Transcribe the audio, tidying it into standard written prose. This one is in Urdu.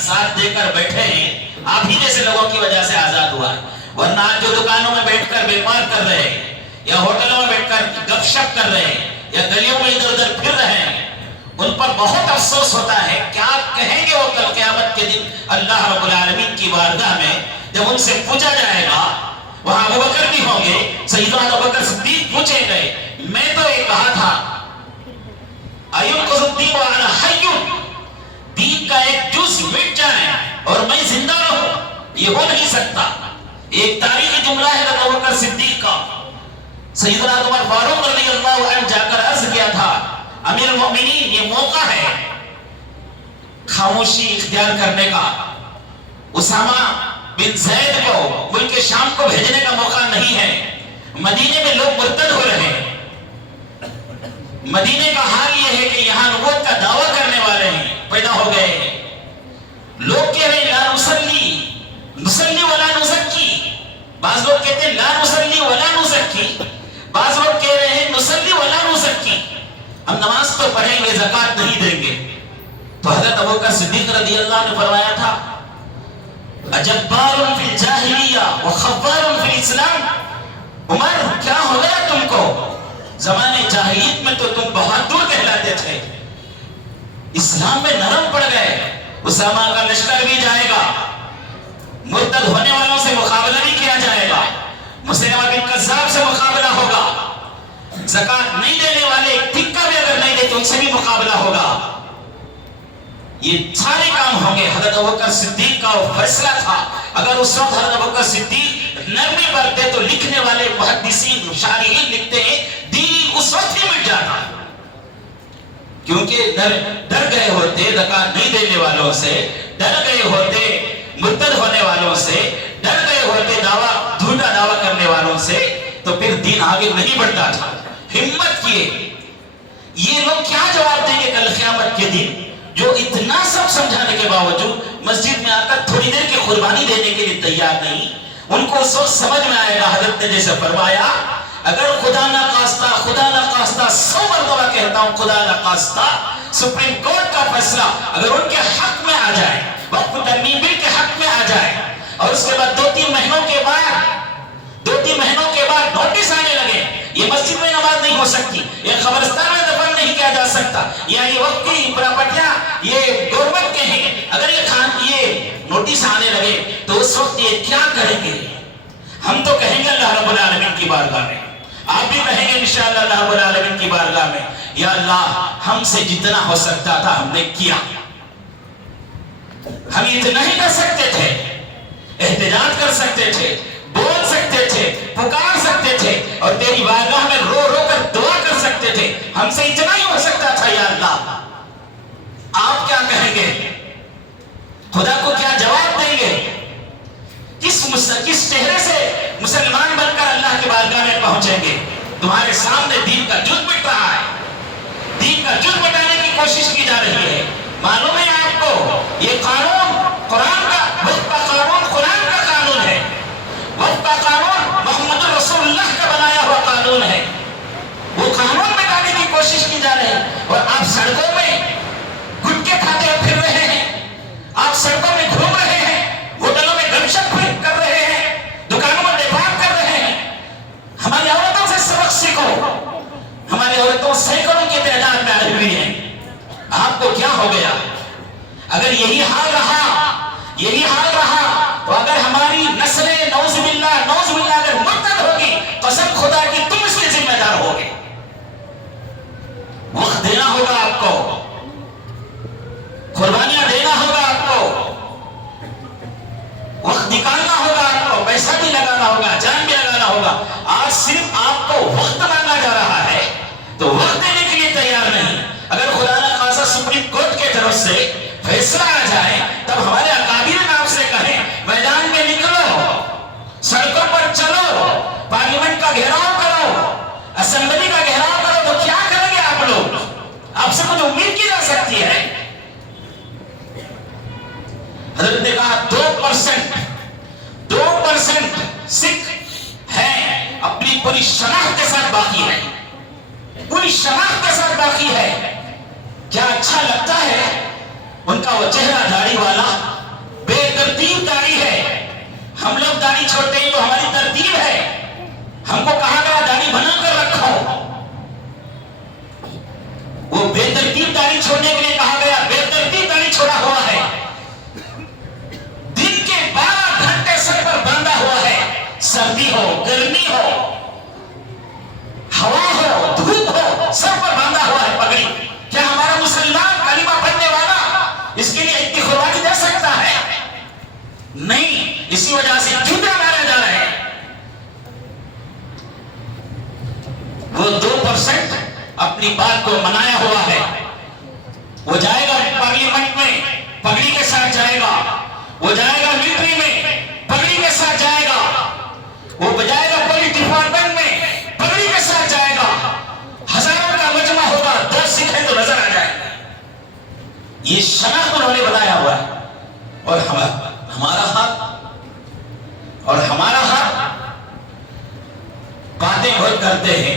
ساتھ دے کر بیٹھے ہیں، آپ ہی جیسے لوگوں کی وجہ سے آزاد ہوا ہے۔ ورنہ آج جو دکانوں میں بیٹھ کر بیمار کر رہے ہیں، یا ہوٹلوں میں بیٹھ کر گپ شپ کر رہے ہیں، یا گلیوں میں ادھر ادھر پھر رہے ہیں، ان پر بہت افسوس ہوتا ہے۔ کیا کہیں گے وہ کل قیامت کے دن اللہ رب العالمین کی بارگاہ میں جب ان سے پوچھا جائے گا؟ وہاں ابوبکر بھی ہوں گے، سیدنا ابوبکر صدیق پوچھیں گے، میں تو یہ کہا تھا ایونقذ الدین وانا حی، دین کا ایک جز مٹ جائے اور میں زندہ رہوں، یہ ہو نہیں سکتا۔ ایک تاریخی جملہ ہے حضرت ابوبکر صدیق کا۔ سیدنا عمر فاروق رضی اللہ عنہ جا کر عرض کیا تھا، امیر المؤمنین یہ موقع ہے خاموشی اختیار کرنے کا، اسامہ بن زید کو ملک شام کو بھیجنے کا موقع نہیں ہے۔ مدینے میں لوگ مرتد ہو رہے ہیں، مدینے کا حال یہ ہے کہ یہاں نبوت کا دعویٰ کرنے والے ہیں پیدا ہو گئے ہیں۔ لوگ کہہ رہے ہیں لا نصلی ولا نزکی، بعض لوگ کہتے ہیں لا نصلی ولا نزکی، بعض لوگ کہہ رہے ہیں نصلی ولا نزکی، ہم نماز تو پڑھیں گے زکوٰۃ نہیں دیں گے۔ تو حضرت ابوبکر صدیق رضی اللہ عنہ نے فرمایا تھا، اجبار فی الجاہلیہ وخوار فی الاسلام، عمر کیا ہو گیا تم کو؟ زمانے جاہلیت میں تو تم بہادر کہلاتے تھے، اسلام میں نرم پڑ گئے۔ اسامہ کا لشکر بھی جائے گا، مرتد ہونے والوں سے مقابلہ بھی کیا جائے گا، مسیلمہ بن کذاب سے مقابلہ ہوگا، زکوٰۃ نہیں دینے والے ایک ٹکا بھی اگر نہیں دے تو ان سے بھی مقابلہ ہوگا۔ یہ سارے کام ہوں گے۔ حضرت ابوبکر صدیق کا فیصلہ تھا، اگر اس وقت حضرت ابوبکر صدیق نرمی برتے تو لکھنے والے محدثین شارحین لکھتے ہیں دین اس وقت ہی مٹ جاتا، کیونکہ ڈر گئے ہوتے زکوٰۃ نہیں دینے والوں سے، ڈر گئے ہوتے مرتد ہونے والوں سے، ڈر گئے ہوتے جھوٹا دعویٰ کرنے والوں سے، تو پھر دین آگے نہیں بڑھتا تھا۔ ہمت کیے۔ یہ لوگ کیا جواب دیں گے کل قیامت کے دن، جو اتنا سب سمجھانے کے باوجود مسجد میں آ کر تھوڑی دیر کی قربانی دینے کے لیے تیار نہیں؟ ان کو اس وقت سمجھ میں آئے گا، حضرت نے جیسے فرمایا، اگر خدا نہ خواستہ 100 مرتبہ کہتا ہوں خدا نہ خواستہ، سپریم کورٹ کا فیصلہ اگر ان کے حق میں آ جائے، وقف ترمیم بل کے حق میں آ جائے، اور اس کے بعد 2-3 مہینوں کے بعد نوٹس آنے لگے، یہ مسجد میں نماز نہیں ہو سکتی، یہ قبرستان میں دفن نہیں کیا جا سکتا، یا یہ وقت کی پراپرٹیاں یہ گورنمنٹ کے ہیں، اگر یہ نوٹس آنے لگے تو اس وقت یہ کیا کریں گے؟ ہم تو کہیں گے اللہ رب العالمین کی بارگاہ میں، آپ بھی کہیں گے انشاءاللہ اللہ رب العالمین کی بارگاہ میں، یا اللہ ہم سے جتنا ہو سکتا تھا ہم نے کیا، ہم اتنا ہی کر سکتے تھے، احتجاج کر سکتے تھے، بول سکتے تھے، پکار سکتے تھے، اور تیری بارگاہ میں رو رو کر دعا کر سکتے تھے، ہم سے اتنا ہی ہو سکتا تھا یا اللہ۔ آپ کیا کہیں گے؟ خدا کو کیا جواب دیں گے؟ کس چہرے سے مسلمان بن کر اللہ کی بارگاہ میں پہنچیں گے؟ تمہارے سامنے دین کا جز مٹ رہا ہے، دین کا جز مٹانے کی کوشش کی جا رہی ہے۔ معلوم ہے آپ کو یہ قانون قرآن کا، وقت کا قانون قرآن کا قانون ہے، وقت کا قانون محمد رسول اللہ کا بنایا ہوا قانون ہے، وہ قانون مٹانے کی کوشش کی جا رہی ہے، اور آپ سڑکوں میں گٹکے کھاتے پھر رہے ہیں، آپ سڑکوں میں گھوم رہے ہیں، ہوٹلوں میں گپ شپ کر رہے ہیں، دکانوں میں بیپار کر رہے ہیں۔ ہماری عورتوں سے سبق سیکھو، ہماری عورتوں سینکڑوں کی تعداد میں آئی ہوئی ہیں، آپ کو کیا ہو گیا؟ اگر یہی حال رہا تو اگر ہماری نسلیں نعوذ باللہ اگر مرتد ہوگی، قسم خدا کی تم اس کے ذمہ دار ہوگے۔ وقت دینا ہوگا آپ کو، قربانیاں دینا ہوگا آپ کو، وقت نکالنا ہوگا آپ کو، پیسہ بھی لگانا ہوگا، جان بھی لگانا ہوگا۔ آج صرف آپ کو وقت مانگا جا رہا ہے تو وقت دینے کے لیے تیار نہیں۔ اگر خدا نہ خواستہ سپریم کورٹ کے طرف سے فیصلہ آ جائے تب ہمارے اکابر آپ سے کہیں میدان میں نکلو، سڑکوں پر چلو، پارلیمنٹ کا گھیراؤ کرو، اسمبلی کا گھیراؤ کرو، تو کیا کریں گے آپ لوگ؟ آپ سے کچھ امید کی جا سکتی ہے؟ حضرت نے کہا 2% سکھ ہیں اپنی پوری شناخت کے ساتھ باقی ہے، پوری شناخت کے ساتھ باقی ہے۔ کیا اچھا لگتا ہے ان کا وہ چہرہ داڑھی والا اسی وجہ سے جوتا مارا جا رہا ہے. وہ 2% اپنی بات کو منایا ہوا ہے. وہ جائے گا پارلیمنٹ میں پگڑی کے ساتھ جائے گا, وہ جائے گا ملٹری میں پگڑی کے ساتھ جائے گا, وہ جائے گا پولیس ڈپارٹمنٹ میں پگڑی کے ساتھ جائے گا. ہزاروں کا مجمع ہوگا, 2 سکھ ہیں تو نظر آ جائے گا. یہ شناخت انہوں نے بنایا ہوا ہے. اور ہمارا حق باتیں بہت کرتے ہیں.